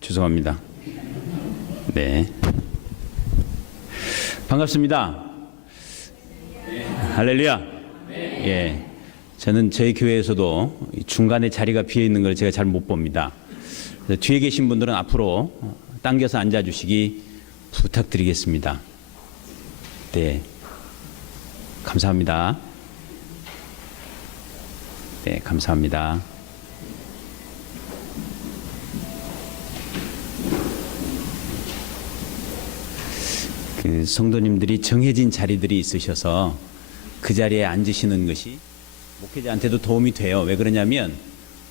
죄송합니다. 네. 반갑습니다. 할렐루야. 예. 저는 저희 교회에서도 중간에 자리가 비어 있는 걸 제가 잘 못 봅니다. 뒤에 계신 분들은 앞으로 당겨서 앉아 주시기 부탁드리겠습니다. 네. 감사합니다. 네, 감사합니다. 성도님들이 정해진 자리들이 있으셔서 그 자리에 앉으시는 것이 목회자한테도 도움이 돼요. 왜 그러냐면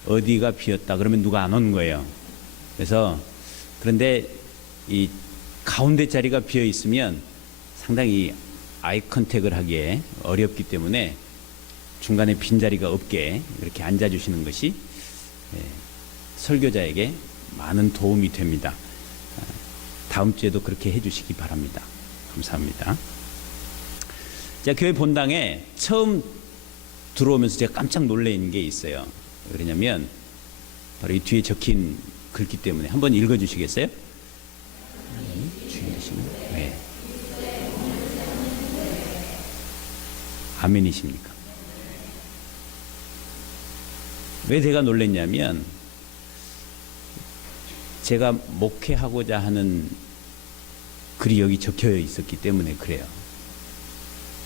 어디가 비었다 그러면 누가 안 오는 거예요. 그래서 그런데 이 가운데 자리가 비어 있으면 상당히 아이 컨택을 하기에 어렵기 때문에 중간에 빈 자리가 없게 이렇게 앉아주시는 것이 설교자에게 많은 도움이 됩니다. 다음 주에도 그렇게 해주시기 바랍니다. 감사합니다. 자, 교회 본당에 처음 들어오면서 제가 깜짝 놀란 게 있어요. 그러냐면 바로 이 뒤에 적힌 글귀 때문에 한번 읽어주시겠어요? 네. 아멘이십니까? 왜 제가 놀랐냐면 제가 목회하고자 하는 글이 여기 적혀 있었기 때문에 그래요.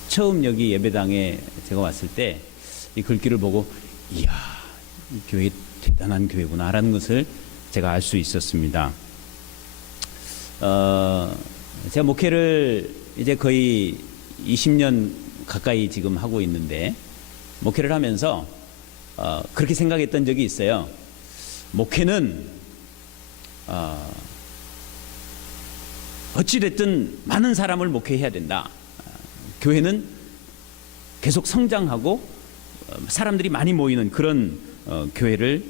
처음 여기 예배당에 제가 왔을 때 이 글귀를 보고 이야, 이 교회 대단한 교회구나 라는 것을 제가 알 수 있었습니다. 제가 목회를 이제 거의 20년 가까이 지금 하고 있는데 목회를 하면서 그렇게 생각했던 적이 있어요. 목회는 어찌됐든 많은 사람을 목회해야 된다. 교회는 계속 성장하고 사람들이 많이 모이는 그런 교회를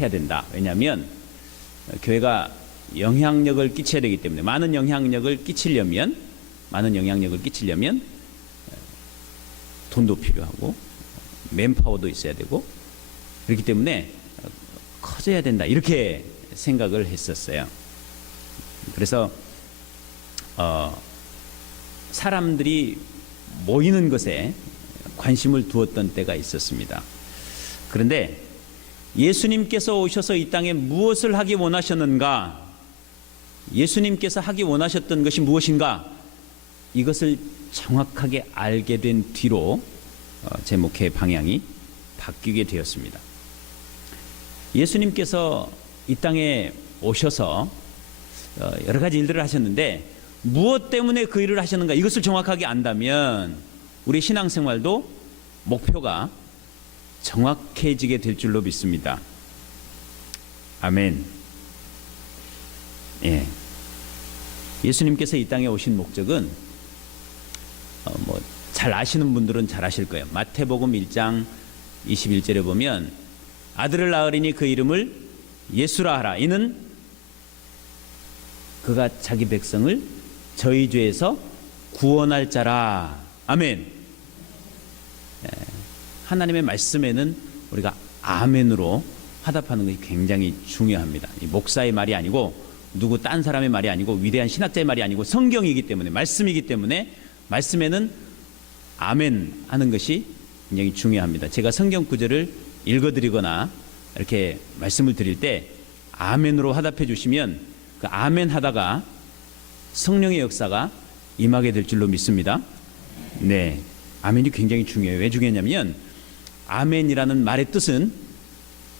해야 된다. 왜냐하면 교회가 영향력을 끼쳐야 되기 때문에 많은 영향력을 끼치려면 돈도 필요하고 맨파워도 있어야 되고 그렇기 때문에 커져야 된다. 이렇게 생각을 했었어요. 그래서 사람들이 모이는 것에 관심을 두었던 때가 있었습니다. 그런데 예수님께서 오셔서 이 땅에 무엇을 하기 원하셨는가? 예수님께서 하기 원하셨던 것이 무엇인가? 이것을 정확하게 알게 된 뒤로 제 목회의 방향이 바뀌게 되었습니다. 예수님께서 이 땅에 오셔서 여러 가지 일들을 하셨는데 무엇 때문에 그 일을 하셨는가 이것을 정확하게 안다면 우리 신앙생활도 목표가 정확해지게 될 줄로 믿습니다. 아멘. 예. 예수님께서 이 땅에 오신 목적은 잘 아시는 분들은 잘 아실 거예요. 마태복음 1장 21절에 보면 아들을 낳으리니 그 이름을 예수라 하라. 이는 그가 자기 백성을 저희 죄에서 구원할 자라. 아멘. 하나님의 말씀에는 우리가 아멘으로 화답하는 것이 굉장히 중요합니다. 이 목사의 말이 아니고 누구 딴 사람의 말이 아니고 위대한 신학자의 말이 아니고 성경이기 때문에 말씀이기 때문에 말씀에는 아멘 하는 것이 굉장히 중요합니다. 제가 성경 구절을 읽어드리거나 이렇게 말씀을 드릴 때 아멘으로 화답해 주시면 그 아멘 하다가 성령의 역사가 임하게 될 줄로 믿습니다. 네, 아멘이 굉장히 중요해요. 왜 중요하냐면 아멘이라는 말의 뜻은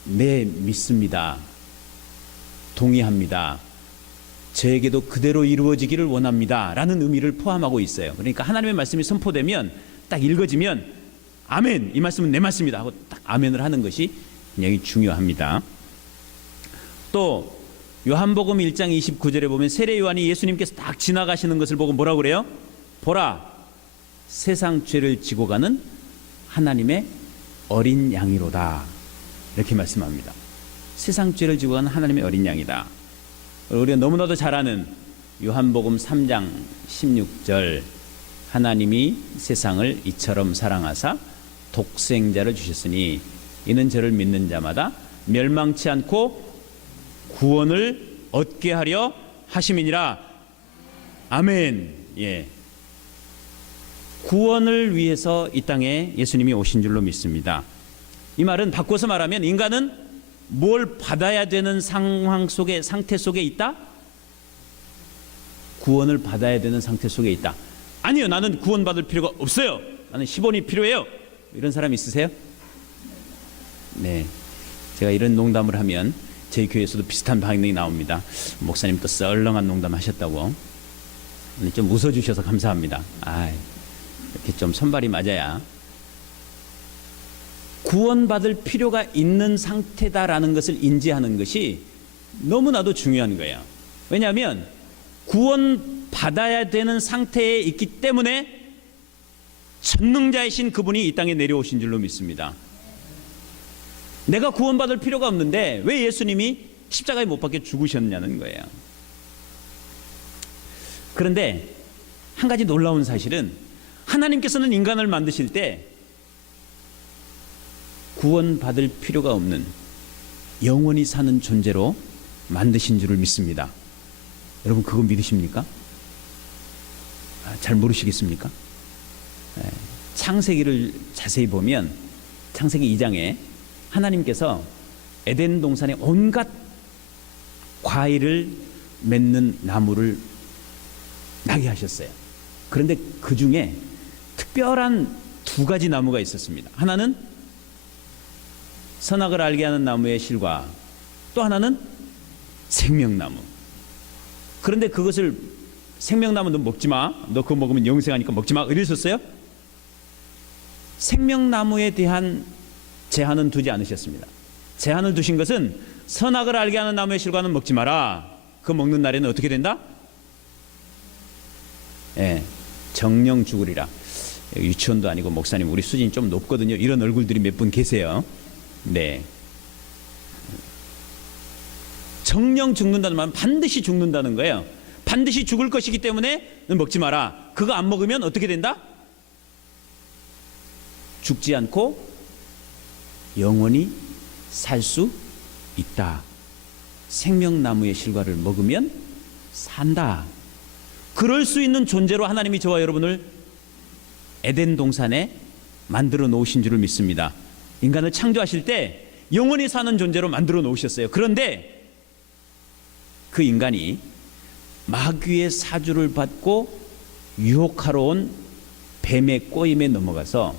네, 믿습니다. 동의합니다. 저에게도 그대로 이루어지기를 원합니다. 라는 의미를 포함하고 있어요. 그러니까 하나님의 말씀이 선포되면 딱 읽어지면 아멘, 이 말씀은 내 말씀이다 하고 딱 아멘을 하는 것이 굉장히 중요합니다. 또 요한복음 1장 29절에 보면 세례 요한이 예수님께서 딱 지나가시는 것을 보고 뭐라고 그래요? 보라, 세상 죄를 지고 가는 하나님의 어린 양이로다. 이렇게 말씀합니다. 세상 죄를 지고 가는 하나님의 어린 양이다. 우리가 너무나도 잘 아는 요한복음 3장 16절, 하나님이 세상을 이처럼 사랑하사 독생자를 주셨으니 이는 저를 믿는 자마다 멸망치 않고 구원을 얻게 하려 하심이니라. 아멘. 예. 구원을 위해서 이 땅에 예수님이 오신 줄로 믿습니다. 이 말은 바꿔서 말하면 인간은 뭘 받아야 되는 상태 속에 있다? 구원을 받아야 되는 상태 속에 있다. 아니요, 나는 구원받을 필요가 없어요. 나는 10원이 필요해요. 이런 사람 있으세요? 네, 제가 이런 농담을 하면 저희 교회에서도 비슷한 반응이 나옵니다. 목사님 또 썰렁한 농담 하셨다고. 좀 웃어주셔서 감사합니다. 이렇게 좀 손발이 맞아야 구원받을 필요가 있는 상태다라는 것을 인지하는 것이 너무나도 중요한 거예요. 왜냐하면 구원받아야 되는 상태에 있기 때문에 전능자이신 그분이 이 땅에 내려오신 줄로 믿습니다. 내가 구원받을 필요가 없는데 왜 예수님이 십자가에 못 박혀 죽으셨냐는 거예요. 그런데 한 가지 놀라운 사실은 하나님께서는 인간을 만드실 때 구원받을 필요가 없는 영원히 사는 존재로 만드신 줄을 믿습니다. 여러분 그거 믿으십니까? 잘 모르시겠습니까? 창세기를 자세히 보면 창세기 2장에 하나님께서 에덴 동산에 온갖 과일을 맺는 나무를 나게 하셨어요. 그런데 그 중에 특별한 두 가지 나무가 있었습니다. 하나는 선악을 알게 하는 나무의 실과 또 하나는 생명나무. 그런데 그것을 생명나무 너 먹지 마. 너 그거 먹으면 영생하니까 먹지 마. 이러셨어요? 생명나무에 대한 제한은 두지 않으셨습니다. 제한을 두신 것은 선악을 알게 하는 나무의 실과는 먹지 마라. 그거 먹는 날에는 어떻게 된다? 정령 죽으리라. 유치원도 아니고 목사님 우리 수준이 좀 높거든요. 이런 얼굴들이 몇 분 계세요. 네. 정령 죽는다는 말은 반드시 죽는다는 거예요. 반드시 죽을 것이기 때문에 먹지 마라. 그거 안 먹으면 어떻게 된다? 죽지 않고 영원히 살 수 있다. 생명나무의 실과를 먹으면 산다. 그럴 수 있는 존재로 하나님이 저와 여러분을 에덴 동산에 만들어 놓으신 줄을 믿습니다. 인간을 창조하실 때 영원히 사는 존재로 만들어 놓으셨어요. 그런데 그 인간이 마귀의 사주를 받고 유혹하러 온 뱀의 꼬임에 넘어가서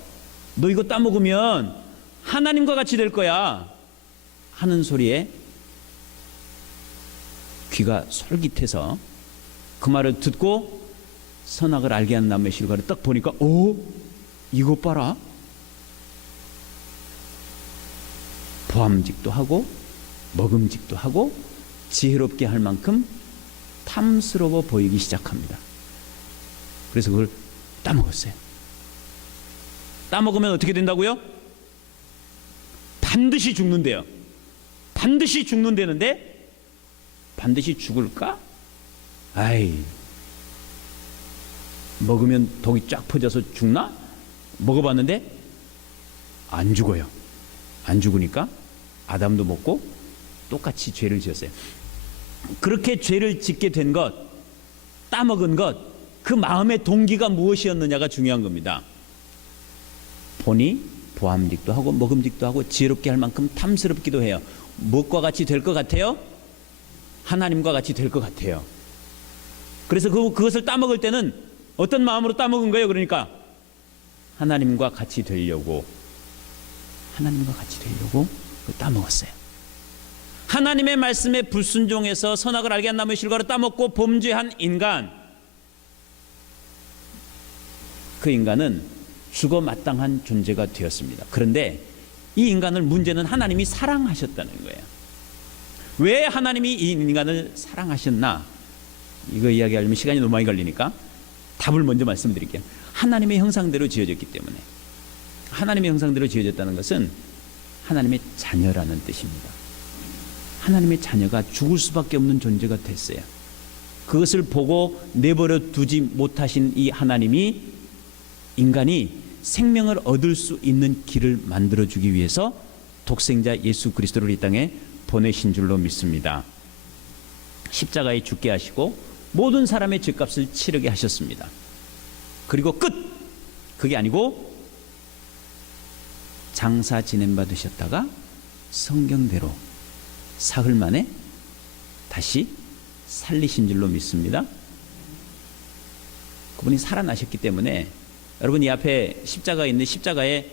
너 이거 따먹으면 하나님과 같이 될 거야 하는 소리에 귀가 솔깃해서 그 말을 듣고 선악을 알게 하는 나무의 실과를 딱 보니까 이거 봐라. 보암직도 하고 먹음직도 하고 지혜롭게 할 만큼 탐스러워 보이기 시작합니다. 그래서 그걸 따먹었어요. 따먹으면 어떻게 된다고요? 반드시 죽는데요. 반드시 죽는다는데 반드시 죽을까? 먹으면 독이 쫙 퍼져서 죽나? 먹어봤는데 안 죽어요. 안 죽으니까 아담도 먹고 똑같이 죄를 지었어요. 그렇게 죄를 짓게 된 것, 따먹은 것, 그 마음의 동기가 무엇이었느냐가 중요한 겁니다. 보니 보암직도 하고 먹음직도 하고 지혜롭게 할 만큼 탐스럽기도 해요. 무엇과 같이 될 것 같아요? 하나님과 같이 될 것 같아요. 그래서 그것을 따먹을 때는 어떤 마음으로 따먹은 거예요? 그러니까 하나님과 같이 되려고 따먹었어요. 하나님의 말씀에 불순종해서 선악을 알게 한 나무의 실과를 따먹고 범죄한 인간, 그 인간은 죽어 마땅한 존재가 되었습니다. 그런데 이 인간을 문제는 하나님이 사랑하셨다는 거예요. 왜 하나님이 이 인간을 사랑하셨나? 이거 이야기하려면 시간이 너무 많이 걸리니까 답을 먼저 말씀드릴게요. 하나님의 형상대로 지어졌기 때문에. 하나님의 형상대로 지어졌다는 것은 하나님의 자녀라는 뜻입니다. 하나님의 자녀가 죽을 수밖에 없는 존재가 됐어요. 그것을 보고 내버려 두지 못하신 이 하나님이 인간이 생명을 얻을 수 있는 길을 만들어주기 위해서 독생자 예수 그리스도를 이 땅에 보내신 줄로 믿습니다. 십자가에 죽게 하시고 모든 사람의 죄값을 치르게 하셨습니다. 그리고 끝! 그게 아니고 장사 지낸 바 되셨다가 성경대로 사흘 만에 다시 살리신 줄로 믿습니다. 그분이 살아나셨기 때문에 여러분, 이 앞에 십자가에 있는 십자가에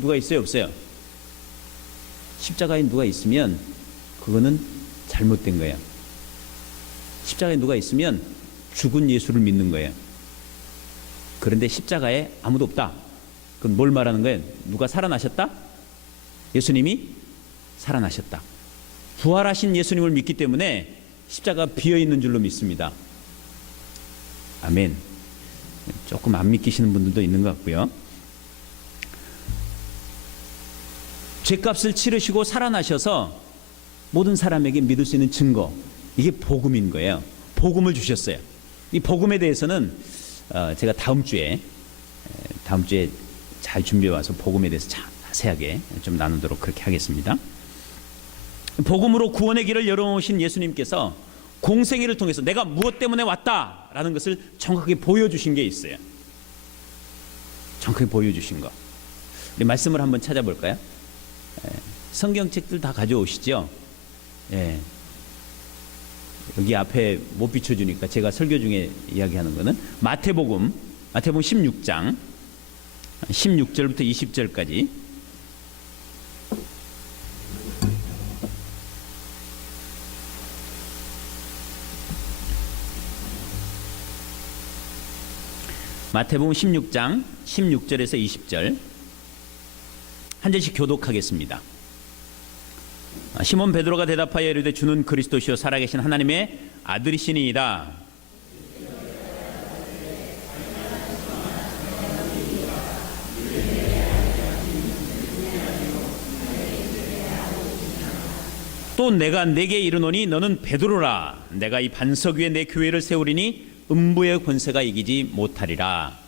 누가 있어요? 없어요? 십자가에 누가 있으면 그거는 잘못된 거예요. 십자가에 누가 있으면 죽은 예수를 믿는 거예요. 그런데 십자가에 아무도 없다. 그건 뭘 말하는 거예요? 누가 살아나셨다? 예수님이 살아나셨다. 부활하신 예수님을 믿기 때문에 십자가가 비어있는 줄로 믿습니다. 아멘. 조금 안 믿기시는 분들도 있는 것 같고요. 죄값을 치르시고 살아나셔서 모든 사람에게 믿을 수 있는 증거, 이게 복음인 거예요. 복음을 주셨어요. 이 복음에 대해서는 제가 다음 주에 잘 준비해 와서 복음에 대해서 자세하게 좀 나누도록 그렇게 하겠습니다. 복음으로 구원의 길을 열어놓으신 예수님께서 공생애를 통해서 내가 무엇 때문에 왔다라는 것을 정확하게 보여주신 게 있어요. 정확하게 보여주신 거. 우리 말씀을 한번 찾아볼까요? 성경책들 다 가져오시죠? 예. 여기 앞에 못 비춰주니까 제가 설교 중에 이야기하는 거는 마태복음 16장 16절부터 20절까지. 마태복음 16장 16절에서 20절 한 절씩 교독하겠습니다. 시몬 베드로가 대답하여 이르되 주는 그리스도시요 살아계신 하나님의 아들이시니이다. 또 내가 네게 이르노니 너는 베드로라. 내가 이 반석 위에 내 교회를 세우리니 음부의 권세가 이기지 못하리라.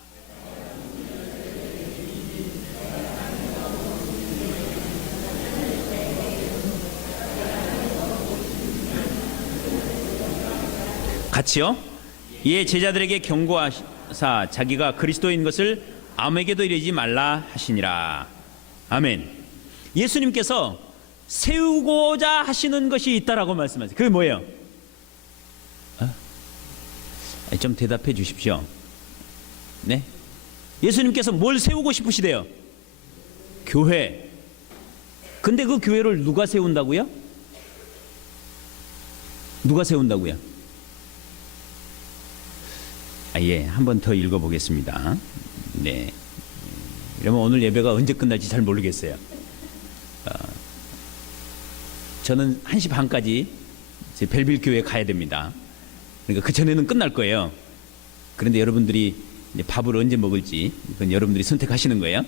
같이요. 이에 제자들에게 경고하사 자기가 그리스도인 것을 아무에게도 이르지 말라 하시니라. 아멘. 예수님께서 세우고자 하시는 것이 있다라고 말씀하세요. 그게 뭐예요? 좀 대답해 주십시오. 네? 예수님께서 뭘 세우고 싶으시대요? 교회. 근데 그 교회를 누가 세운다고요? 누가 세운다고요? 예, 한 번 더 읽어보겠습니다. 네. 그러면 오늘 예배가 언제 끝날지 잘 모르겠어요. 저는 1시 반까지 제 벨빌 교회에 가야 됩니다. 그러니까 그 전에는 끝날 거예요. 그런데 여러분들이 이제 밥을 언제 먹을지 그건 여러분들이 선택하시는 거예요.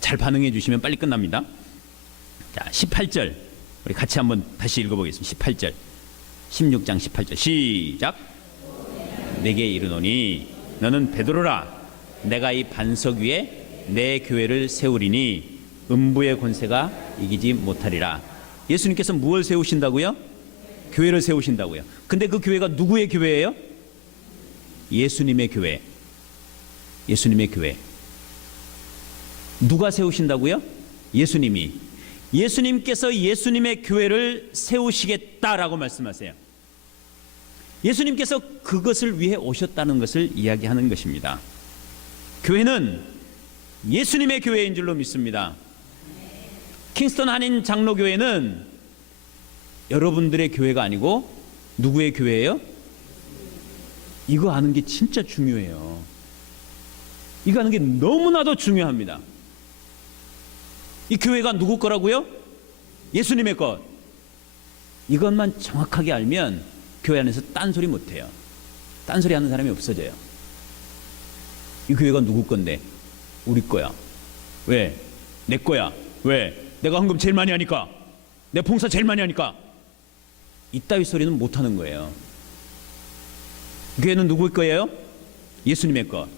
잘 반응해 주시면 빨리 끝납니다. 자, 18절 우리 같이 한번 다시 읽어보겠습니다. 18절 16장 18절 시작. 내게 이르노니 너는 베드로라. 내가 이 반석 위에 내 교회를 세우리니 음부의 권세가 이기지 못하리라. 예수님께서 무엇을 세우신다고요? 교회를 세우신다고요. 근데 그 교회가 누구의 교회예요? 예수님의 교회. 예수님의 교회. 누가 세우신다고요? 예수님이. 예수님께서 예수님의 교회를 세우시겠다라고 말씀하세요. 예수님께서 그것을 위해 오셨다는 것을 이야기하는 것입니다. 교회는 예수님의 교회인 줄로 믿습니다. 킹스턴 한인 장로교회는 여러분들의 교회가 아니고 누구의 교회예요? 이거 아는 게 진짜 중요해요. 이거 아는 게 너무나도 중요합니다. 이 교회가 누구 거라고요? 예수님의 것. 이것만 정확하게 알면 교회 안에서 딴소리 못해요. 딴소리 하는 사람이 없어져요. 이 교회가 누구 건데? 우리 거야. 왜? 내 거야. 왜? 내가 헌금 제일 많이 하니까. 내 봉사 제일 많이 하니까. 이따위 소리는 못하는 거예요. 교회는 누구의 거예요? 예수님의 것.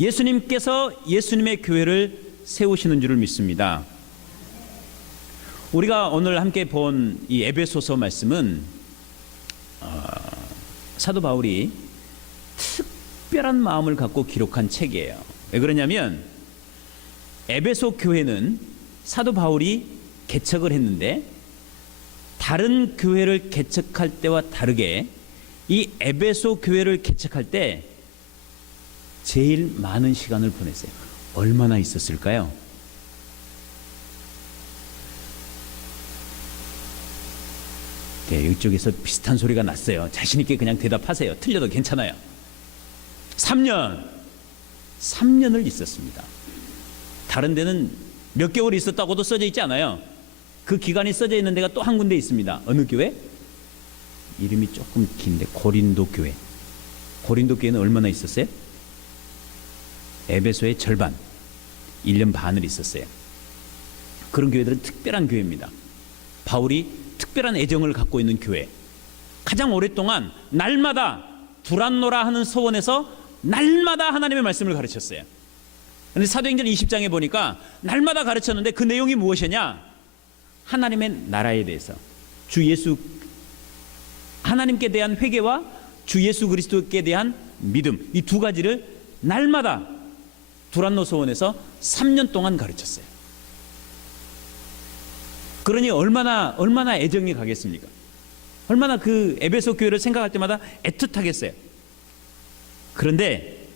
예수님께서 예수님의 교회를 세우시는 줄을 믿습니다. 우리가 오늘 함께 본 이 에베소서 말씀은 사도 바울이 특별한 마음을 갖고 기록한 책이에요. 왜 그러냐면 에베소 교회는 사도 바울이 개척을 했는데 다른 교회를 개척할 때와 다르게 이 에베소 교회를 개척할 때 제일 많은 시간을 보냈어요. 얼마나 있었을까요? 네, 이쪽에서 비슷한 소리가 났어요. 자신 있게 그냥 대답하세요. 틀려도 괜찮아요. 3년을 있었습니다. 다른 데는 몇 개월 있었다고도 써져 있지 않아요. 그 기간이 써져 있는 데가 또 한 군데 있습니다. 어느 교회? 이름이 조금 긴데 고린도 교회. 고린도 교회는 얼마나 있었어요? 에베소의 절반, 1년 반을 있었어요. 그런 교회들은 특별한 교회입니다. 바울이 특별한 애정을 갖고 있는 교회. 가장 오랫동안 날마다 두란노라 하는 서원에서 날마다 하나님의 말씀을 가르쳤어요. 그런데 사도행전 20장에 보니까 날마다 가르쳤는데 그 내용이 무엇이냐? 하나님의 나라에 대해서, 주 예수, 하나님께 대한 회개와 주 예수 그리스도께 대한 믿음, 이 두 가지를 날마다 두란노 서원에서 3년 동안 가르쳤어요. 그러니 얼마나 애정이 가겠습니까? 얼마나 그 에베소 교회를 생각할 때마다 애틋하겠어요. 그런데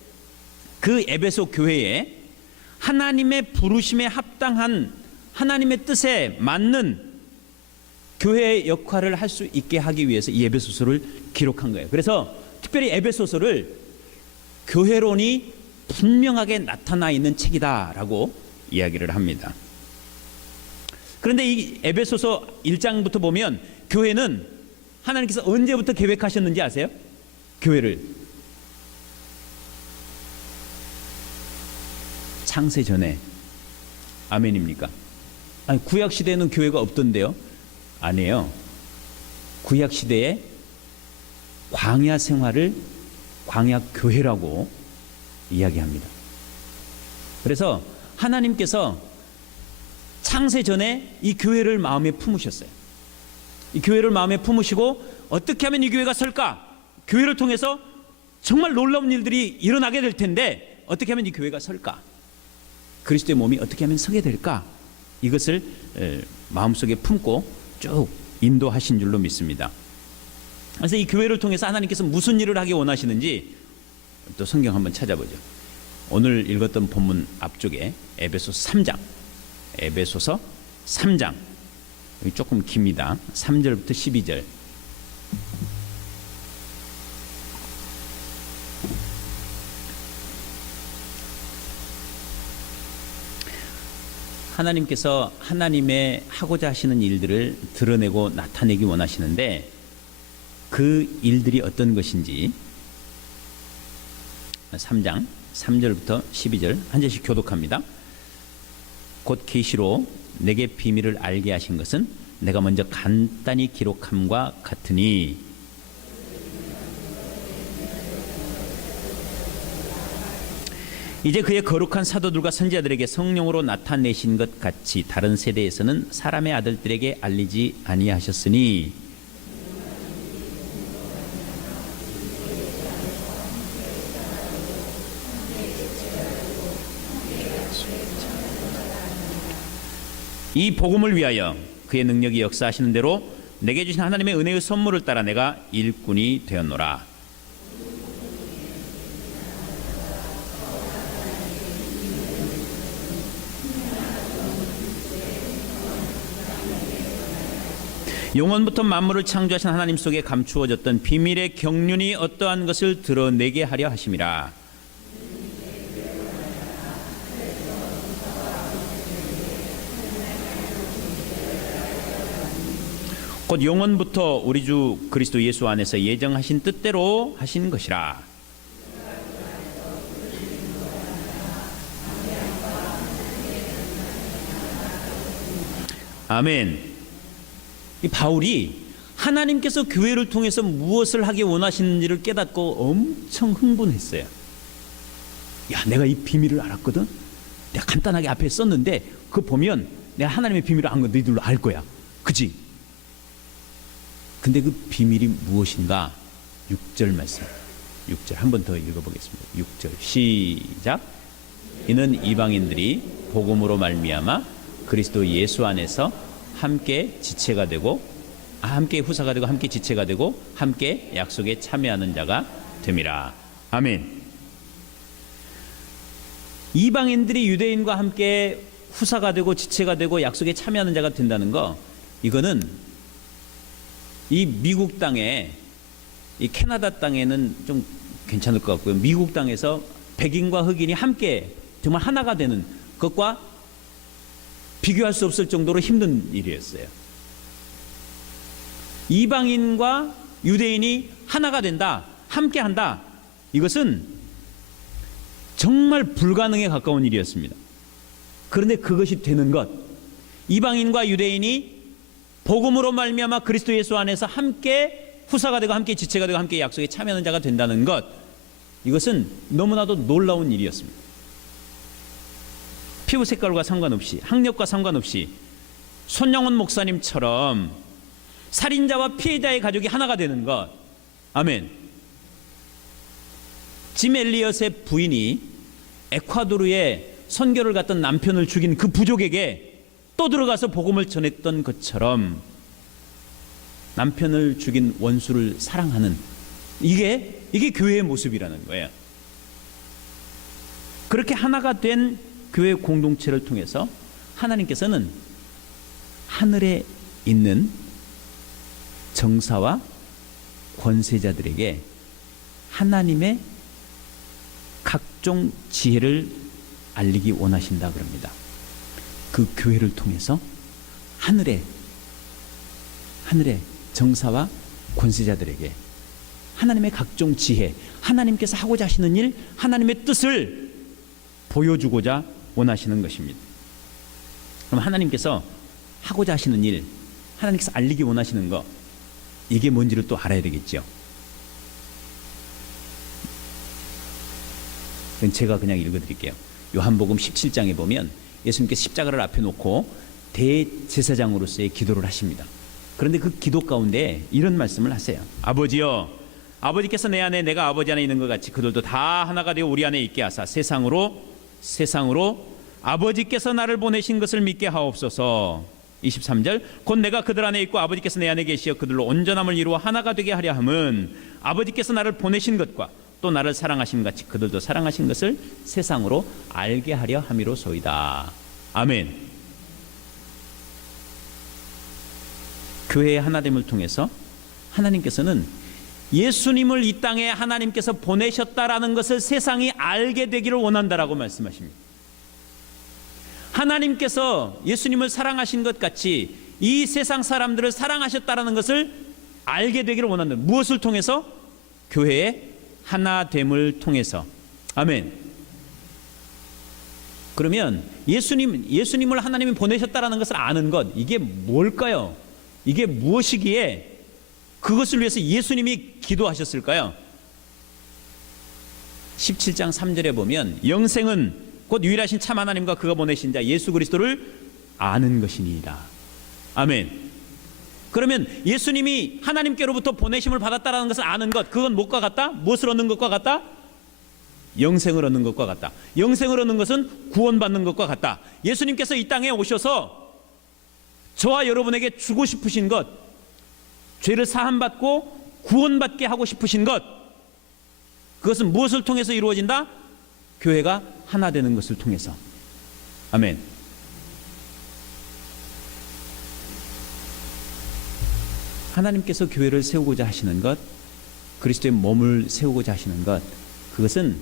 그 에베소 교회에 하나님의 부르심에 합당한 하나님의 뜻에 맞는 교회의 역할을 할 수 있게 하기 위해서 이 에베소서를 기록한 거예요. 그래서 특별히 에베소서를 교회론이 분명하게 나타나 있는 책이다라고 이야기를 합니다. 그런데 이 에베소서 1장부터 보면 교회는 하나님께서 언제부터 계획하셨는지 아세요? 교회를 창세 전에. 아멘입니까? 아니, 구약 시대에는 교회가 없던데요? 아니에요. 구약 시대에 광야 생활을 광야 교회라고 이야기합니다. 그래서 하나님께서 창세 전에 이 교회를 마음에 품으셨어요. 이 교회를 마음에 품으시고 어떻게 하면 이 교회가 설까? 교회를 통해서 정말 놀라운 일들이 일어나게 될 텐데 어떻게 하면 이 교회가 설까? 그리스도의 몸이 어떻게 하면 서게 될까? 이것을 마음속에 품고 쭉 인도하신 줄로 믿습니다. 그래서 이 교회를 통해서 하나님께서 무슨 일을 하기 원하시는지 또 성경 한번 찾아보죠. 오늘 읽었던 본문 앞쪽에 에베소 3장, 에베소서 3장, 여기 조금 깁니다. 3절부터 12절. 하나님께서 하나님의 하고자 하시는 일들을 드러내고 나타내기 원하시는데 그 일들이 어떤 것인지 3장 3절부터 12절 한 절씩 교독합니다. 곧 계시로 내게 비밀을 알게 하신 것은 내가 먼저 간단히 기록함과 같으니 이제 그의 거룩한 사도들과 선지자들에게 성령으로 나타내신 것 같이 다른 세대에서는 사람의 아들들에게 알리지 아니하셨으니 이 복음을 위하여 그의 능력이 역사하시는 대로 내게 주신 하나님의 은혜의 선물을 따라 내가 일꾼이 되었노라. 영원부터 만물을 창조하신 하나님 속에 감추어졌던 비밀의 경륜이 어떠한 것을 드러내게 하려 하심이라. 곧 영원부터 우리 주 그리스도 예수 안에서 예정하신 뜻대로 하신 것이라. 아멘. 이 바울이 하나님께서 교회를 통해서 무엇을 하기 원하시는지를 깨닫고 엄청 흥분했어요. 야, 내가 이 비밀을 알았거든. 내가 간단하게 앞에 썼는데 그거 보면 내가 하나님의 비밀을 안 거 너희들로 알 거야. 그치? 근데 그 비밀이 무엇인가? 6절 말씀. 6절 한 번 더 읽어보겠습니다. 6절 시작. 이는 이방인들이 복음으로 말미암아 그리스도 예수 안에서 함께 지체가 되고 함께 후사가 되고 함께 지체가 되고 함께 약속에 참여하는 자가 됨이라. 아멘. 이방인들이 유대인과 함께 후사가 되고 지체가 되고 약속에 참여하는 자가 된다는 거, 이거는 이 미국 땅에, 이 캐나다 땅에는 좀 괜찮을 것 같고요. 미국 땅에서 백인과 흑인이 함께 정말 하나가 되는 것과 비교할 수 없을 정도로 힘든 일이었어요. 이방인과 유대인이 하나가 된다, 함께 한다, 이것은 정말 불가능에 가까운 일이었습니다. 그런데 그것이 되는 것, 이방인과 유대인이 복음으로 말미암아 그리스도 예수 안에서 함께 후사가 되고 함께 지체가 되고 함께 약속에 참여하는 자가 된다는 것, 이것은 너무나도 놀라운 일이었습니다. 피부 색깔과 상관없이, 학력과 상관없이 손영원 목사님처럼 살인자와 피해자의 가족이 하나가 되는 것. 아멘. 짐 엘리엇의 부인이 에콰도르에 선교를 갔던 남편을 죽인 그 부족에게 또 들어가서 복음을 전했던 것처럼 남편을 죽인 원수를 사랑하는, 이게 교회의 모습이라는 거예요. 그렇게 하나가 된 교회 공동체를 통해서 하나님께서는 하늘에 있는 정사와 권세자들에게 하나님의 각종 지혜를 알리기 원하신다 그럽니다. 그 교회를 통해서 하늘의 정사와 권세자들에게 하나님의 각종 지혜, 하나님께서 하고자 하시는 일, 하나님의 뜻을 보여주고자 원하시는 것입니다. 그럼 하나님께서 하고자 하시는 일, 하나님께서 알리기 원하시는 것, 이게 뭔지를 또 알아야 되겠죠. 제가 그냥 읽어드릴게요. 요한복음 17장에 보면 예수님께서 십자가를 앞에 놓고 대제사장으로서의 기도를 하십니다. 그런데 그 기도 가운데 이런 말씀을 하세요. 아버지여, 아버지께서 내 안에 내가 아버지 안에 있는 것 같이 그들도 다 하나가 되어 우리 안에 있게 하사 세상으로 아버지께서 나를 보내신 것을 믿게 하옵소서. 23절 곧 내가 그들 안에 있고 아버지께서 내 안에 계시어 그들로 온전함을 이루어 하나가 되게 하려 함은 아버지께서 나를 보내신 것과 또 나를 사랑하심 같이 그들도 사랑하신 것을 세상으로 알게 하려 함이로소이다. 아멘. 교회의 하나됨을 통해서 하나님께서는 예수님을 이 땅에 하나님께서 보내셨다라는 것을 세상이 알게 되기를 원한다라고 말씀하십니다. 하나님께서 예수님을 사랑하신 것 같이 이 세상 사람들을 사랑하셨다라는 것을 알게 되기를 원한다. 무엇을 통해서? 교회의 하나됨을 통해서. 아멘. 그러면 예수님을 하나님이 보내셨다라는 것을 아는 것, 이게 뭘까요? 이게 무엇이기에 그것을 위해서 예수님이 기도하셨을까요? 17장 3절에 보면 영생은 곧 유일하신 참 하나님과 그가 보내신 자 예수 그리스도를 아는 것이니이다. 아멘. 그러면 예수님이 하나님께로부터 보내심을 받았다라는 것을 아는 것, 그건 무엇과 같다? 무엇을 얻는 것과 같다? 영생을 얻는 것과 같다. 영생을 얻는 것은 구원받는 것과 같다. 예수님께서 이 땅에 오셔서 저와 여러분에게 주고 싶으신 것, 죄를 사함받고 구원받게 하고 싶으신 것, 그것은 무엇을 통해서 이루어진다? 교회가 하나 되는 것을 통해서. 아멘. 하나님께서 교회를 세우고자 하시는 것, 그리스도의 몸을 세우고자 하시는 것, 그것은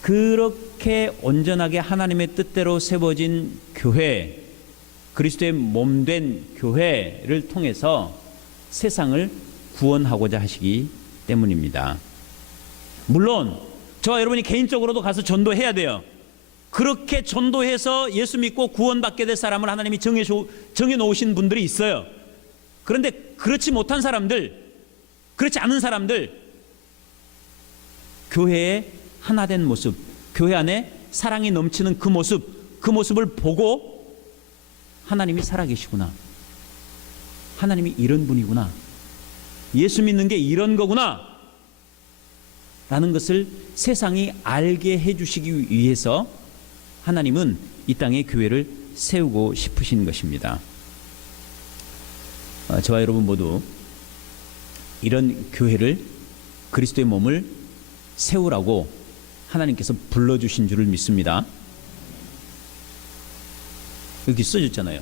그렇게 온전하게 하나님의 뜻대로 세워진 교회, 그리스도의 몸된 교회를 통해서 세상을 구원하고자 하시기 때문입니다. 물론 저와 여러분이 개인적으로도 가서 전도해야 돼요. 그렇게 전도해서 예수 믿고 구원받게 될 사람을 하나님이 정해 놓으신 분들이 있어요. 그런데 그렇지 못한 사람들, 그렇지 않은 사람들, 교회의 하나된 모습, 교회 안에 사랑이 넘치는 그 모습을 보고 하나님이 살아계시구나, 하나님이 이런 분이구나, 예수 믿는 게 이런 거구나 라는 것을 세상이 알게 해주시기 위해서 하나님은 이 땅에 교회를 세우고 싶으신 것입니다. 저와 여러분 모두 이런 교회를, 그리스도의 몸을 세우라고 하나님께서 불러주신 줄을 믿습니다. 여기 써졌잖아요.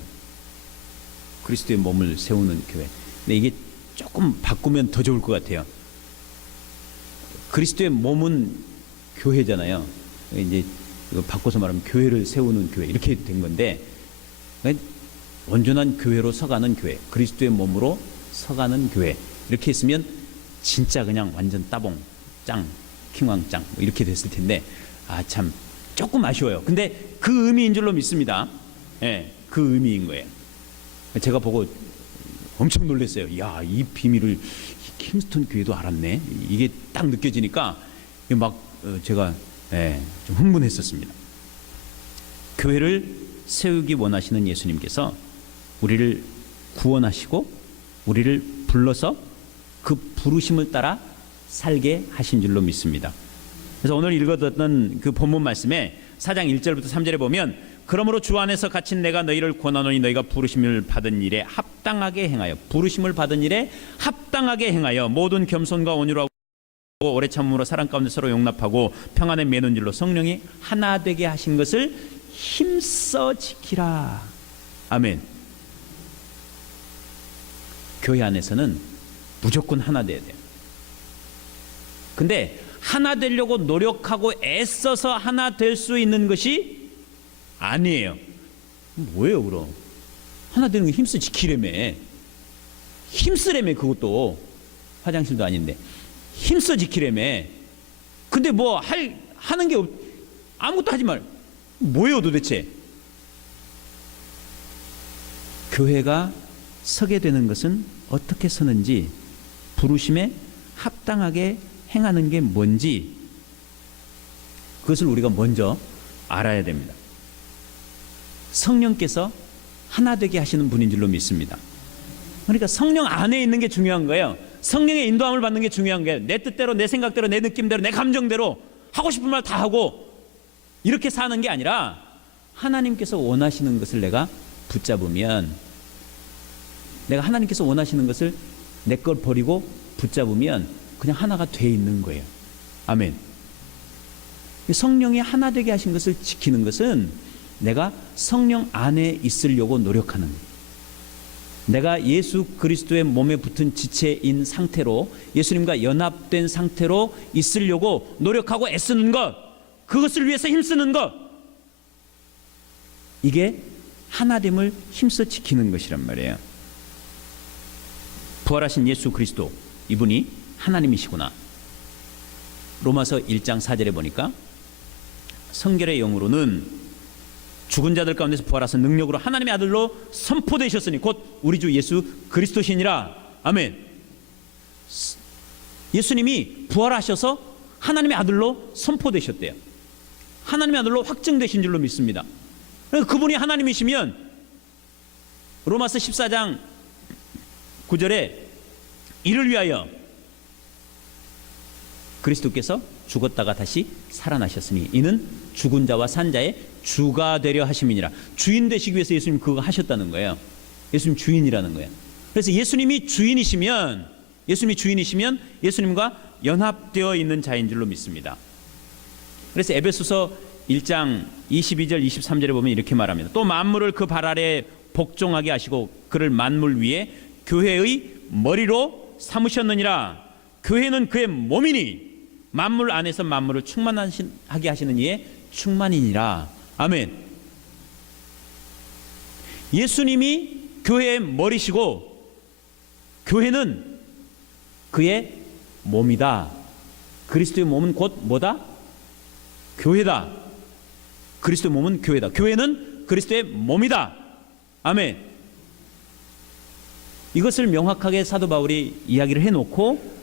그리스도의 몸을 세우는 교회. 근데 이게 조금 바꾸면 더 좋을 것 같아요. 그리스도의 몸은 교회잖아요. 이제 이거 바꿔서 말하면 교회를 세우는 교회, 이렇게 된 건데, 온전한 교회로 서가는 교회, 그리스도의 몸으로 서가는 교회, 이렇게 했으면 진짜 그냥 완전 따봉 짱, 킹왕짱 이렇게 됐을 텐데, 참 조금 아쉬워요. 근데 그 의미인 줄로 믿습니다. 예, 그 의미인 거예요. 제가 보고 엄청 놀랐어요. 야, 이 비밀을 킹스턴 교회도 알았네. 이게 딱 느껴지니까 막 제가 좀 흥분했었습니다. 교회를 세우기 원하시는 예수님께서 우리를 구원하시고 우리를 불러서 그 부르심을 따라 살게 하신 줄로 믿습니다. 그래서 오늘 읽어드렸던 그 본문 말씀에 4장 1절부터 3절에 보면, 그러므로 주 안에서 갇힌 내가 너희를 권하노니 너희가 부르심을 받은 일에 합당하게 행하여, 부르심을 받은 일에 합당하게 행하여 모든 겸손과 온유로 하고 오래 참음으로 사랑 가운데 서로 용납하고 평안에 매는 줄로 성령이 하나 되게 하신 것을 힘써 지키라. 아멘. 교회 안에서는 무조건 하나 돼야 돼요. 근데 하나 되려고 노력하고 애써서 하나 될 수 있는 것이 아니에요. 뭐예요 그럼? 하나 되는 거 힘써 지키려며. 힘쓰려며. 그것도 화장실도 아닌데 힘써 지키려며. 근데 뭐 하는 게 아무것도 하지 말. 뭐예요 도대체? 교회가 서게 되는 것은 어떻게 서는지, 부르심에 합당하게 행하는 게 뭔지, 그것을 우리가 먼저 알아야 됩니다. 성령께서 하나 되게 하시는 분인 줄로 믿습니다. 그러니까 성령 안에 있는 게 중요한 거예요. 성령의 인도함을 받는 게 중요한 거예요. 내 뜻대로, 내 생각대로, 내 느낌대로, 내 감정대로 하고 싶은 말 다 하고 이렇게 사는 게 아니라, 하나님께서 원하시는 것을 내가 붙잡으면, 내가 하나님께서 원하시는 것을 내 걸 버리고 붙잡으면 그냥 하나가 돼 있는 거예요. 아멘. 성령이 하나 되게 하신 것을 지키는 것은 내가 성령 안에 있으려고 노력하는, 내가 예수 그리스도의 몸에 붙은 지체인 상태로, 예수님과 연합된 상태로 있으려고 노력하고 애쓰는 것, 그것을 위해서 힘쓰는 것, 이게 하나됨을 힘써 지키는 것이란 말이에요. 부활하신 예수 그리스도, 이분이 하나님이시구나. 로마서 1장 4절에 보니까 성결의 영으로는 죽은 자들 가운데서 부활하신 능력으로 하나님의 아들로 선포되셨으니 곧 우리 주 예수 그리스도시니라. 아멘. 예수님이 부활하셔서 하나님의 아들로 선포되셨대요. 하나님의 아들로 확증되신 줄로 믿습니다. 그분이 하나님이시면 로마서 14장 9절에 이를 위하여 그리스도께서 죽었다가 다시 살아나셨으니 이는 죽은 자와 산 자의 주가 되려 하심이니라. 주인 되시기 위해서 예수님 그거 하셨다는 거예요. 예수님 주인이라는 거예요. 그래서 예수님이 주인이시면 예수님과 연합되어 있는 자인 줄로 믿습니다. 그래서 에베소서 1장 22절 23절에 보면 이렇게 말합니다. 또 만물을 그 발 아래 복종하게 하시고 그를 만물 위에 교회의 머리로 삼으셨느니라. 교회는 그의 몸이니 만물 안에서 만물을 충만하게 하시는 이의 충만이니라. 아멘. 예수님이 교회의 머리시고 교회는 그의 몸이다. 그리스도의 몸은 곧 뭐다? 교회다. 그리스도의 몸은 교회다. 교회는 그리스도의 몸이다. 아멘. 이것을 명확하게 사도 바울이 이야기를 해놓고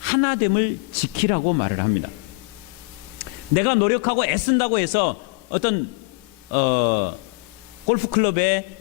하나됨을 지키라고 말을 합니다. 내가 노력하고 애쓴다고 해서 어떤 골프클럽에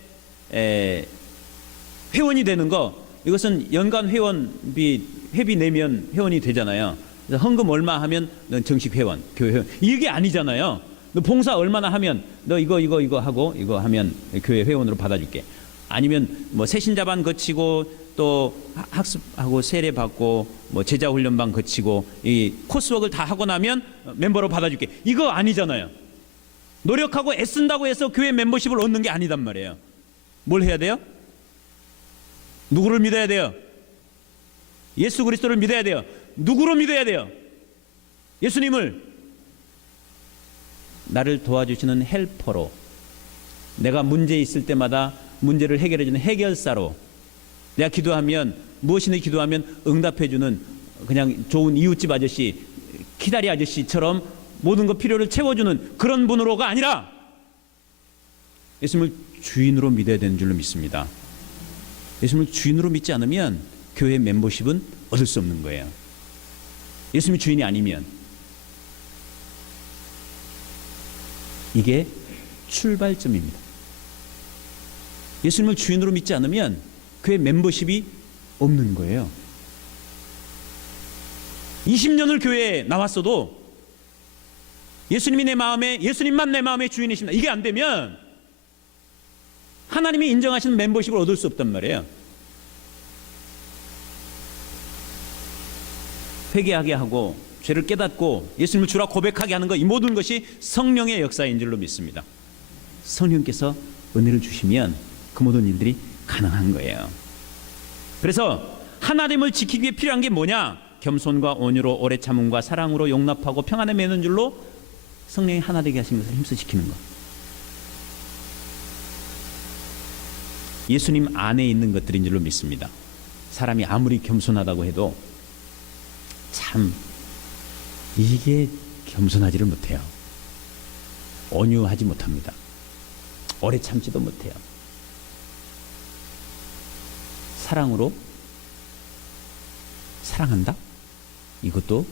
회원이 되는 거, 이것은 연간 회비 내면 회원이 되잖아요. 그래서 헌금 얼마 하면 넌 정식 회원, 교회 회원. 이게 아니잖아요. 너 봉사 얼마나 하면 너 이거 하고 이거 하면 교회 회원으로 받아줄게. 아니면 뭐 새신자반 거치고 또 학습하고 세례 받고 뭐 제자 훈련반 거치고 이 코스웍을 다 하고 나면 멤버로 받아줄게. 이거 아니잖아요. 노력하고 애쓴다고 해서 교회 멤버십을 얻는 게 아니단 말이에요. 뭘 해야 돼요? 누구를 믿어야 돼요? 예수 그리스도를 믿어야 돼요. 누구로 믿어야 돼요? 예수님을. 나를 도와주시는 헬퍼로, 내가 문제 있을 때마다 문제를 해결해주는 해결사로, 내가 기도하면 무엇이든 기도하면 응답해주는 그냥 좋은 이웃집 아저씨, 키다리 아저씨처럼 모든 것 필요를 채워주는 그런 분으로가 아니라 예수님을 주인으로 믿어야 되는 줄로 믿습니다. 예수님을 주인으로 믿지 않으면 교회 멤버십은 얻을 수 없는 거예요. 예수님이 주인이 아니면. 이게 출발점입니다. 예수님을 주인으로 믿지 않으면 교회 멤버십이 없는 거예요. 20년을 교회에 나왔어도 예수님이 내 마음에, 예수님만 내 마음의 주인이십니다, 이게 안 되면 하나님이 인정하시는 멤버십을 얻을 수 없단 말이에요. 회개하게 하고 죄를 깨닫고 예수님을 주라 고백하게 하는 것, 이 모든 것이 성령의 역사인 줄로 믿습니다. 성령께서 은혜를 주시면 그 모든 일들이 가능한 거예요. 그래서 하나님을 지키기 위해 필요한 게 뭐냐? 겸손과 온유로 오래 참음과 사랑으로 용납하고 평안에 매는 줄로 성령이 하나 되게 하신 것을 힘써 지키는 것. 예수님 안에 있는 것들인 줄로 믿습니다. 사람이 아무리 겸손하다고 해도 참 이게 겸손하지를 못해요. 온유하지 못합니다. 오래 참지도 못해요. 사랑으로 사랑한다? 이것도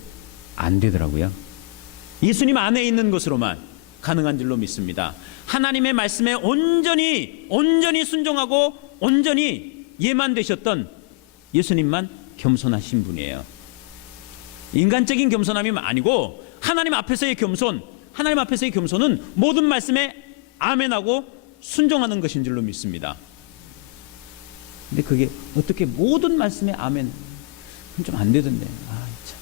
안 되더라고요. 예수님 안에 있는 것으로만 가능한 줄로 믿습니다. 하나님의 말씀에 온전히 순종하고 온전히 예만 되셨던 예수님만 겸손하신 분이에요. 인간적인 겸손함이 아니고 하나님 앞에서의 겸손, 하나님 앞에서의 겸손은 모든 말씀에 아멘하고 순종하는 것인 줄로 믿습니다. 근데 그게 어떻게 모든 말씀에 아멘, 좀 안 되던데. 참.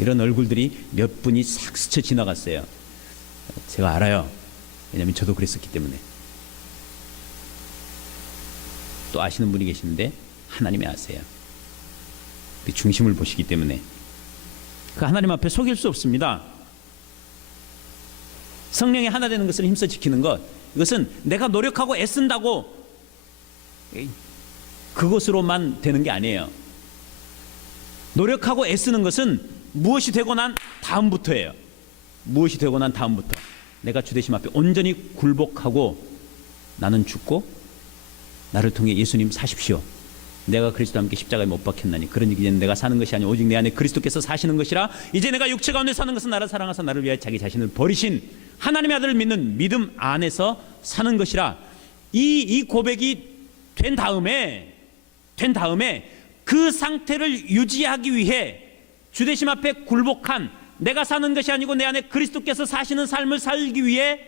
이런 얼굴들이 몇 분이 싹 스쳐 지나갔어요. 제가 알아요. 왜냐하면 저도 그랬었기 때문에. 또 아시는 분이 계시는데 하나님이 아세요. 그 중심을 보시기 때문에 그 하나님 앞에 속일 수 없습니다. 성령이 하나 되는 것을 힘써 지키는 것, 이것은 내가 노력하고 애쓴다고 그것으로만 되는 게 아니에요. 노력하고 애쓰는 것은 무엇이 되고 난 다음부터예요. 무엇이 되고 난 다음부터 내가 주되심 앞에 온전히 굴복하고 나는 죽고 나를 통해 예수님 사십시오. 내가 그리스도와 함께 십자가에 못 박혔나니 그러니 이제는 내가 사는 것이 아니오 오직 내 안에 그리스도께서 사시는 것이라. 이제 내가 육체 가운데 사는 것은 나를 사랑하사 나를 위하여 자기 자신을 버리신 하나님의 아들을 믿는 믿음 안에서 사는 것이라. 이 고백이 된 다음에 그 상태를 유지하기 위해 주되심 앞에 굴복한, 내가 사는 것이 아니고 내 안에 그리스도께서 사시는 삶을 살기 위해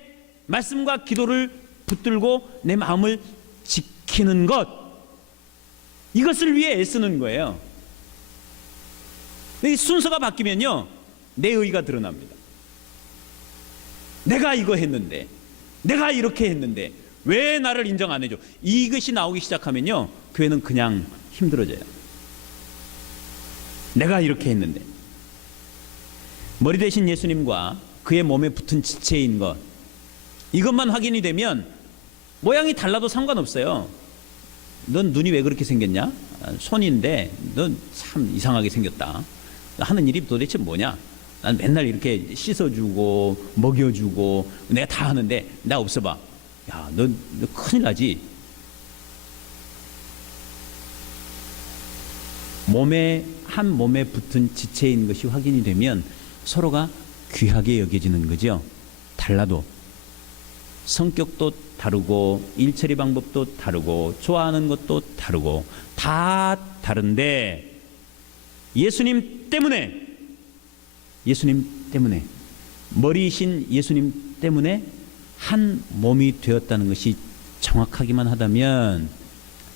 말씀과 기도를 붙들고 내 마음을 지키는 것, 이것을 위해 애쓰는 거예요. 이 순서가 바뀌면요 내 의의가 드러납니다. 내가 이거 했는데, 내가 이렇게 했는데 왜 나를 인정 안 해줘? 이것이 나오기 시작하면요 교회는 그냥 힘들어져요. 내가 이렇게 했는데. 머리 대신 예수님과 그의 몸에 붙은 지체인 것, 이것만 확인이 되면 모양이 달라도 상관없어요. 넌 눈이 왜 그렇게 생겼냐? 손인데 넌 참 이상하게 생겼다. 하는 일이 도대체 뭐냐? 난 맨날 이렇게 씻어주고 먹여주고 내가 다 하는데 나 없어봐. 야, 너 큰일 나지. 한 몸에 붙은 지체인 것이 확인이 되면 서로가 귀하게 여겨지는 거죠. 달라도 성격도 다르고 일처리 방법도 다르고 좋아하는 것도 다르고 다 다른데 예수님 때문에 머리이신 예수님 때문에 한 몸이 되었다는 것이 정확하기만 하다면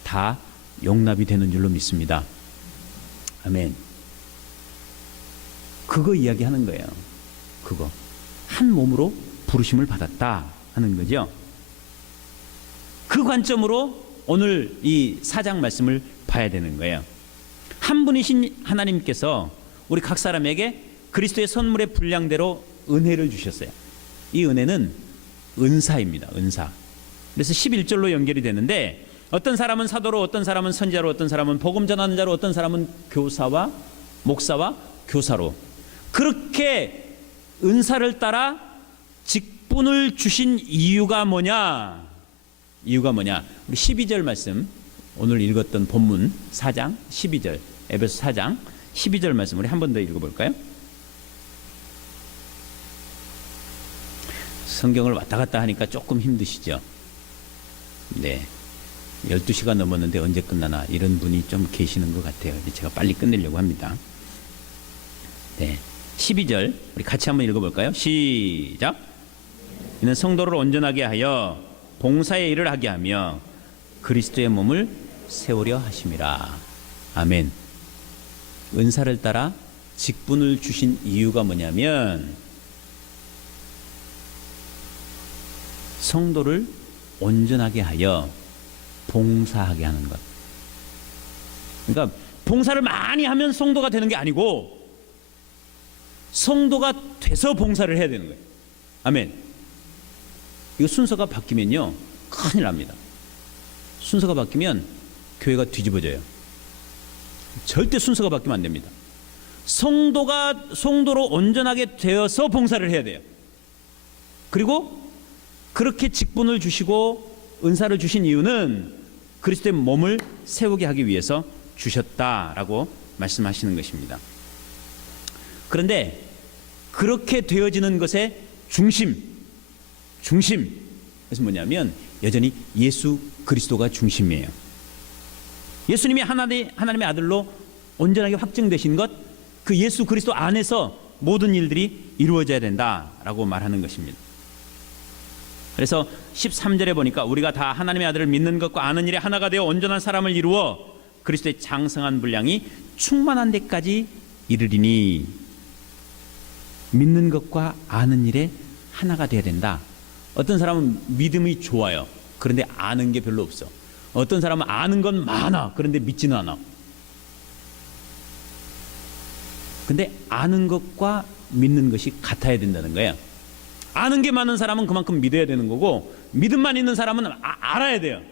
다 용납이 되는 줄로 믿습니다. 아멘. 그거 이야기하는 거예요. 그거 한 몸으로 부르심을 받았다 하는 거죠. 그 관점으로 오늘 이 4장 말씀을 봐야 되는 거예요. 한 분이신 하나님께서 우리 각 사람에게 그리스도의 선물의 분량대로 은혜를 주셨어요. 이 은혜는 은사입니다. 은사. 그래서 11절로 연결이 되는데 어떤 사람은 사도로, 어떤 사람은 선지자로, 어떤 사람은 복음 전하는 자로, 어떤 사람은 교사와 목사와 교사로, 그렇게 은사를 따라 직분을 주신 이유가 뭐냐? 우리 12절 말씀, 오늘 읽었던 본문 4장 12절, 에베소 4장 12절 말씀 우리 한 번 더 읽어볼까요? 성경을 왔다 갔다 하니까 조금 힘드시죠? 네, 12시가 넘었는데 언제 끝나나 이런 분이 좀 계시는 것 같아요. 제가 빨리 끝내려고 합니다. 네, 12절 우리 같이 한번 읽어볼까요? 시작. 이는 성도를 온전하게 하여 봉사의 일을 하게 하며 그리스도의 몸을 세우려 하심이라. 아멘. 은사를 따라 직분을 주신 이유가 뭐냐면 성도를 온전하게 하여 봉사하게 하는 것. 그러니까 봉사를 많이 하면 성도가 되는 게 아니고 성도가 돼서 봉사를 해야 되는 거예요. 아멘. 이거 순서가 바뀌면요 큰일 납니다. 순서가 바뀌면 교회가 뒤집어져요. 절대 순서가 바뀌면 안 됩니다. 성도로 온전하게 되어서 봉사를 해야 돼요. 그리고 그렇게 직분을 주시고 은사를 주신 이유는 그리스도의 몸을 세우게 하기 위해서 주셨다라고 말씀하시는 것입니다. 그런데 그렇게 되어지는 것의 중심, 그래서 뭐냐면 여전히 예수 그리스도가 중심이에요. 예수님이 하나님의 아들로 온전하게 확증되신 것, 그 예수 그리스도 안에서 모든 일들이 이루어져야 된다라고 말하는 것입니다. 그래서 13절에 보니까 우리가 다 하나님의 아들을 믿는 것과 아는 일에 하나가 되어 온전한 사람을 이루어 그리스도의 장성한 분량이 충만한 데까지 이르리니, 믿는 것과 아는 일에 하나가 되어야 된다. 어떤 사람은 믿음이 좋아요. 그런데 아는 게 별로 없어. 어떤 사람은 아는 건 많아. 그런데 믿지는 않아. 근데 아는 것과 믿는 것이 같아야 된다는 거예요. 아는 게 많은 사람은 그만큼 믿어야 되는 거고, 믿음만 있는 사람은 알아야 돼요.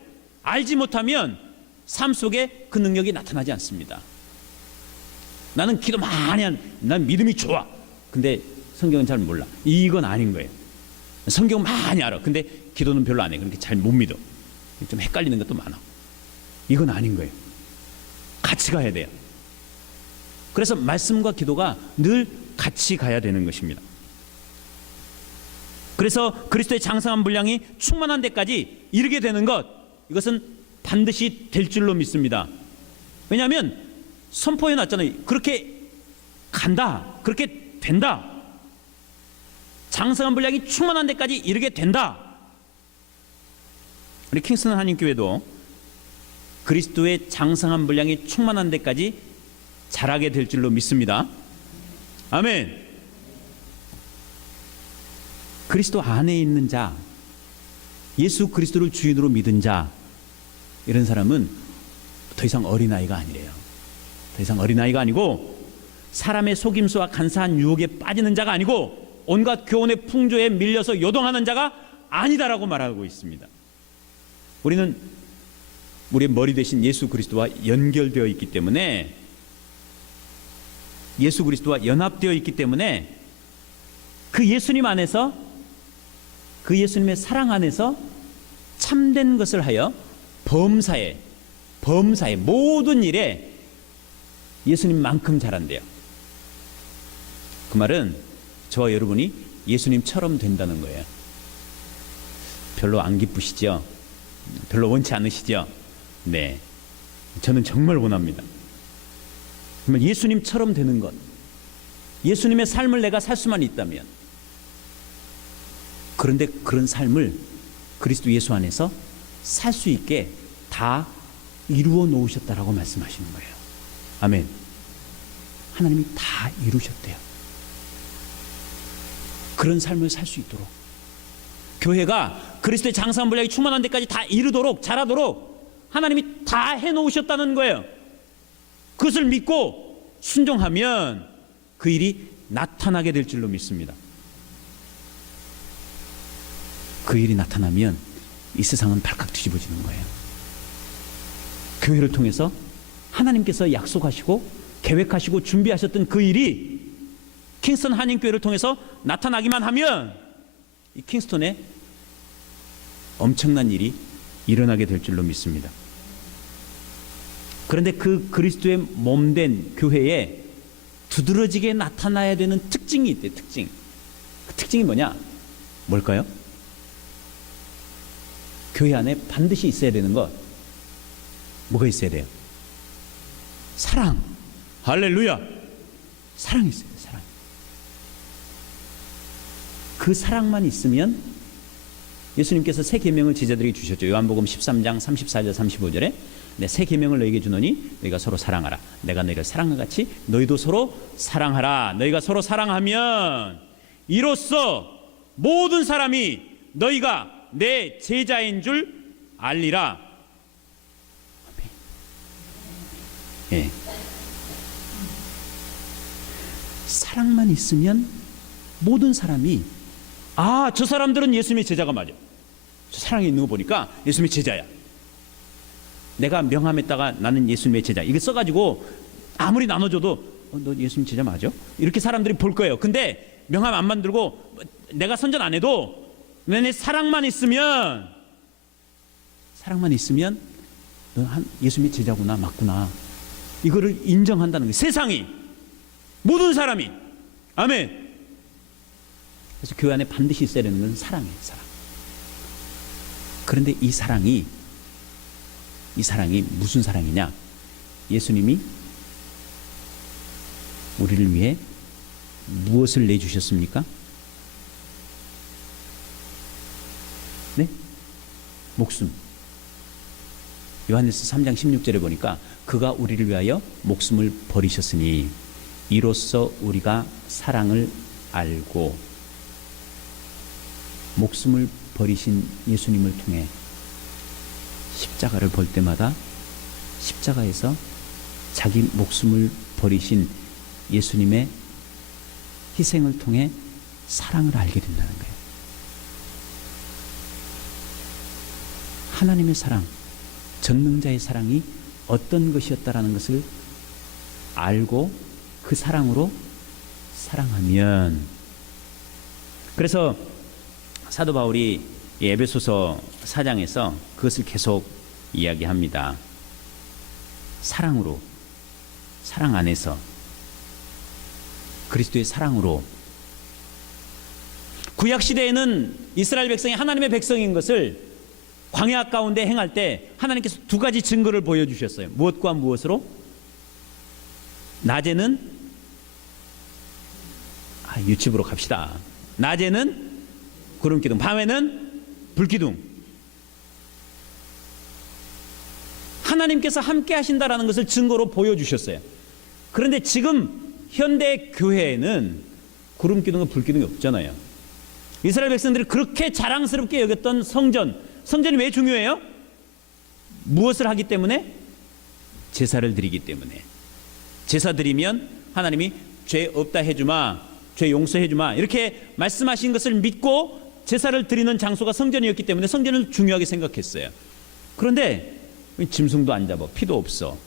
알지 못하면 삶 속에 그 능력이 나타나지 않습니다. 나는 기도 많이 난 믿음이 좋아. 근데 성경은 잘 몰라. 이건 아닌 거예요. 성경 많이 알아. 근데 기도는 별로 안 해. 그러니까 잘 못 믿어. 좀 헷갈리는 것도 많아. 이건 아닌 거예요. 같이 가야 돼요. 그래서 말씀과 기도가 늘 같이 가야 되는 것입니다. 그래서 그리스도의 장성한 분량이 충만한 데까지 이르게 되는 것, 이것은 반드시 될 줄로 믿습니다. 왜냐하면 선포해 놨잖아요. 그렇게 간다. 그렇게 된다. 장성한 분량이 충만한 데까지 이르게 된다. 우리 킹스턴 한인교회도 그리스도의 장성한 분량이 충만한 데까지 자라게 될 줄로 믿습니다. 아멘. 그리스도 안에 있는 자, 예수 그리스도를 주인으로 믿은 자, 이런 사람은 더 이상 어린아이가 아니래요. 더 이상 어린아이가 아니고 사람의 속임수와 간사한 유혹에 빠지는 자가 아니고 온갖 교훈의 풍조에 밀려서 요동하는 자가 아니다라고 말하고 있습니다. 우리는 우리의 머리 대신 예수 그리스도와 연결되어 있기 때문에, 예수 그리스도와 연합되어 있기 때문에 그 예수님 안에서, 그 예수님의 사랑 안에서 참된 것을 하여 범사에 모든 일에 예수님만큼 잘한대요. 그 말은 저와 여러분이 예수님처럼 된다는 거예요. 별로 안 기쁘시죠? 별로 원치 않으시죠? 네, 저는 정말 원합니다. 정말 예수님처럼 되는 것, 예수님의 삶을 내가 살 수만 있다면. 그런데 그런 삶을 그리스도 예수 안에서 살 수 있게 다 이루어 놓으셨다라고 말씀하시는 거예요. 아멘. 하나님이 다 이루셨대요. 그런 삶을 살 수 있도록, 교회가 그리스도의 장성한 분량이 충만한 데까지 다 이루도록, 자라도록 하나님이 다 해놓으셨다는 거예요. 그것을 믿고 순종하면 그 일이 나타나게 될 줄로 믿습니다. 그 일이 나타나면 이 세상은 발칵 뒤집어지는 거예요. 교회를 통해서 하나님께서 약속하시고 계획하시고 준비하셨던 그 일이 킹스턴 한인교회를 통해서 나타나기만 하면 이 킹스턴에 엄청난 일이 일어나게 될 줄로 믿습니다. 그런데 그 그리스도의 몸된 교회에 두드러지게 나타나야 되는 특징이 있대요. 특징. 그 특징이 뭐냐? 뭘까요? 교회 안에 반드시 있어야 되는 것, 뭐가 있어야 돼요? 사랑. 할렐루야. 사랑이 있어야 돼요. 사랑. 그 사랑만 있으면, 예수님께서 새 계명을 제자들에게 주셨죠. 요한복음 13장 34절 35절에 새 계명을 너희에게 주노니 너희가 서로 사랑하라. 내가 너희를 사랑한 같이 너희도 서로 사랑하라. 너희가 서로 사랑하면 이로써 모든 사람이 너희가 내 제자인 줄 알리라. 예. 사랑만 있으면 모든 사람이, 아, 저 사람들은 예수님의 제자가 맞아. 저 사랑이 있는 거 보니까 예수님의 제자야. 내가 명함에다가 나는 예수님의 제자 이거 써가지고 아무리 나눠줘도 너 예수님 제자 맞아? 이렇게 사람들이 볼 거예요. 근데 명함 안 만들고 내가 선전 안 해도 내 사랑만 있으면 너 예수님의 제자구나, 맞구나, 이거를 인정한다는 거예요. 세상이, 모든 사람이. 아멘. 그래서 교회 안에 반드시 있어야 되는 건 사랑이에요. 사랑. 그런데 이 사랑이 무슨 사랑이냐? 예수님이 우리를 위해 무엇을 내주셨습니까? 네? 목숨. 요한일서 3장 16절에 보니까 그가 우리를 위하여 목숨을 버리셨으니 이로써 우리가 사랑을 알고, 목숨을 버리신 예수님을 통해 십자가를 볼 때마다 십자가에서 자기 목숨을 버리신 예수님의 희생을 통해 사랑을 알게 된다는 거예요. 하나님의 사랑, 전능자의 사랑이 어떤 것이었다라는 것을 알고 그 사랑으로 사랑하면, 그래서 사도 바울이 에베소서 4장에서 그것을 계속 이야기합니다. 사랑으로, 사랑 안에서, 그리스도의 사랑으로. 구약 시대에는 이스라엘 백성이 하나님의 백성인 것을 광야 가운데 행할 때 하나님께서 두 가지 증거를 보여주셨어요. 무엇과 무엇으로? 낮에는 유튜브로 갑시다. 낮에는 구름기둥, 밤에는 불기둥. 하나님께서 함께 하신다라는 것을 증거로 보여주셨어요. 그런데 지금 현대 교회에는 구름기둥과 불기둥이 없잖아요. 이스라엘 백성들이 그렇게 자랑스럽게 여겼던 성전이 왜 중요해요? 무엇을 하기 때문에? 제사를 드리기 때문에. 제사 드리면 하나님이 죄 없다 해주마, 죄 용서해주마, 이렇게 말씀하신 것을 믿고 제사를 드리는 장소가 성전이었기 때문에 성전을 중요하게 생각했어요. 그런데 짐승도 안 잡아, 피도 없어,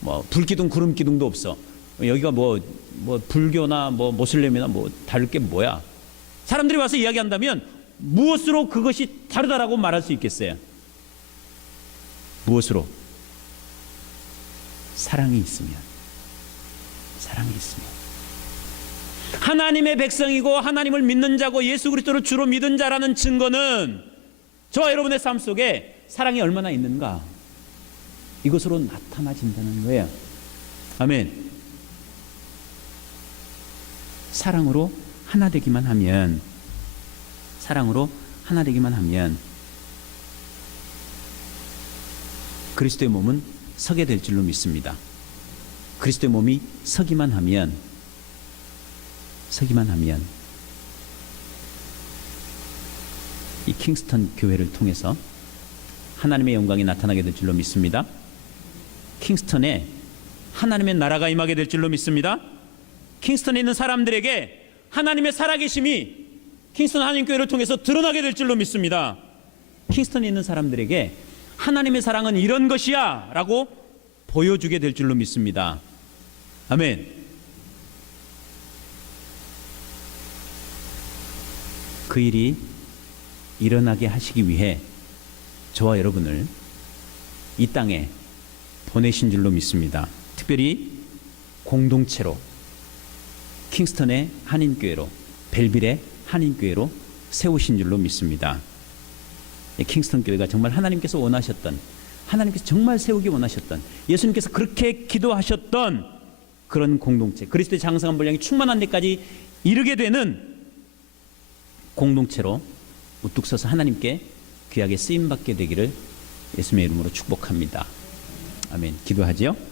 뭐 불기둥 구름기둥도 없어. 여기가 뭐 불교나 뭐 모슬렘이나 뭐 다를 게 뭐야? 사람들이 와서 이야기한다면 무엇으로 그것이 다르다라고 말할 수 있겠어요? 무엇으로? 사랑이 있으면. 사랑이 있으면. 하나님의 백성이고 하나님을 믿는 자고 예수 그리스도를 주로 믿은 자라는 증거는 저와 여러분의 삶 속에 사랑이 얼마나 있는가, 이것으로 나타나진다는 거예요. 아멘. 사랑으로 하나 되기만 하면, 사랑으로 하나 되기만 하면 그리스도의 몸은 서게 될 줄로 믿습니다. 그리스도의 몸이 서기만 하면 이 킹스턴 교회를 통해서 하나님의 영광이 나타나게 될 줄로 믿습니다. 킹스턴에 하나님의 나라가 임하게 될 줄로 믿습니다. 킹스턴에 있는 사람들에게 하나님의 살아계심이 킹스턴 한인교회를 통해서 드러나게 될 줄로 믿습니다. 킹스턴에 있는 사람들에게 하나님의 사랑은 이런 것이야 라고 보여주게 될 줄로 믿습니다. 아멘. 그 일이 일어나게 하시기 위해 저와 여러분을 이 땅에 보내신 줄로 믿습니다. 특별히 공동체로 킹스턴의 한인교회로, 벨빌의 한인교회로 세우신 줄로 믿습니다. 킹스턴 교회가 정말 하나님께서 원하셨던, 하나님께서 정말 세우기 원하셨던, 예수님께서 그렇게 기도하셨던 그런 공동체, 그리스도의 장성한 분량이 충만한 데까지 이르게 되는 공동체로 우뚝 서서 하나님께 귀하게 쓰임받게 되기를 예수님의 이름으로 축복합니다. 아멘. 기도하지요.